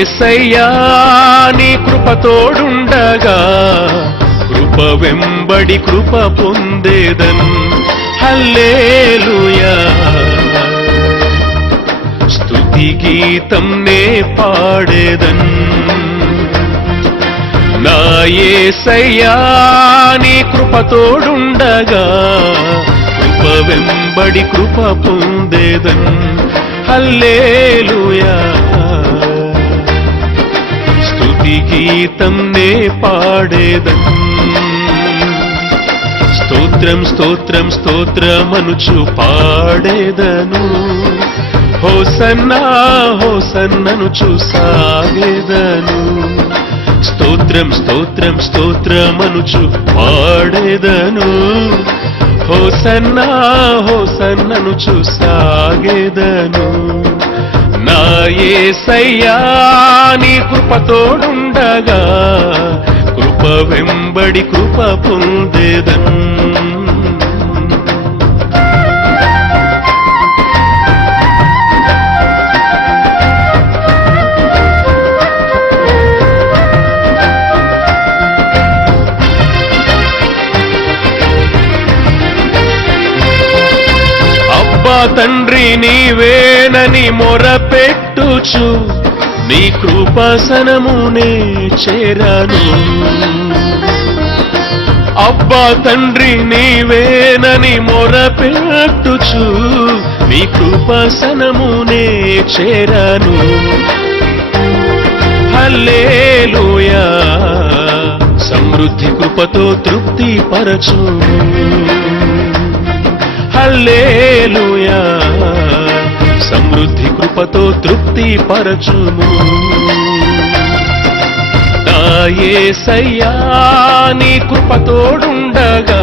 యేసయ్యా నీ కృప తోడుండగా కృప వెంబడి కృప పొందేదన్. హల్లెలూయా స్తుతి గీతం నే పాడేదన్. నా యేసయ్యా నీ కృప తోడుండగా కృప వెంబడి కృప పొందేదన్. హల్లెలూయా స్తుతి గీతం నే పాడేదన్. స్తోత్రం స్తోత్రం స్తోత్రమనుచు పాడేదను. హోసన్నా హోసన్ననుచు సాగేదను. స్తోత్రం స్తోత్రం స్తోత్రమనుచు పాడేదను. హోసన్నా హోసన్ననుచు సాగేదను. నా యేసయ్యా నీ కృప తోడుండగా కృప వెంబడి కృప పొందేదన్. అబ్బా తండ్రి నీవేనని మొరపెట్టుచు నీ కృపాసనమునే చేరాను. అబ్బా తండ్రి నీవేనని మొరపెట్టుచు నీ కృపాసనమునే చేరాను. హల్లెలూయా సమృద్ధి కృపతో తృప్తి పరచు. హల్లెలూయా సమృద్ధి కృపతో తృప్తి పరచుము. నా యేసయ్యా నీ కృప తోడుండగా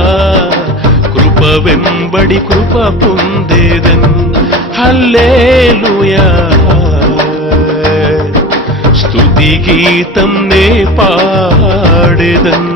కృప వెంబడి కృప పొందేదన్. హల్లెలూయా స్తుతి గీతం నే పాడేదన్.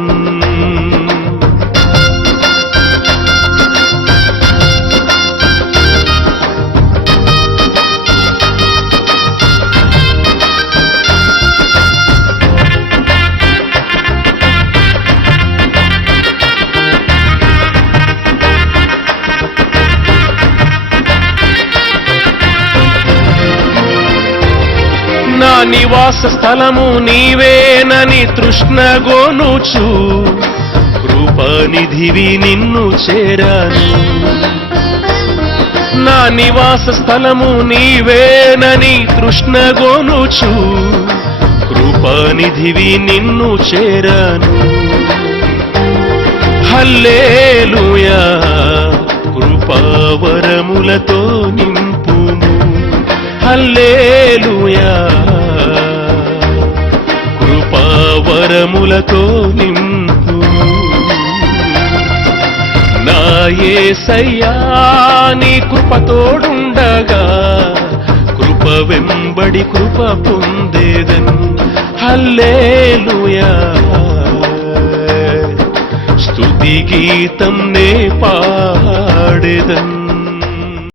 నా నివాస స్థలము నీవేనని తృష్ణగోనుచు కృపానిధివి నిన్ను చేరాను. నా నివాస స్థలము నీవేనని తృష్ణగోనుచు కృపానిధివి నిన్ను చేరాను. హల్లెలూయా కృపావరములతో నింపుము. హల్లెలూయా కృపావరములతో నింపు. నా యేసయ్యా నీ కృప తోడుండగా కృప వెంబడి కృప పొందేదన్. హల్లెలూయా స్తుతి గీతం నే పాడేదన్.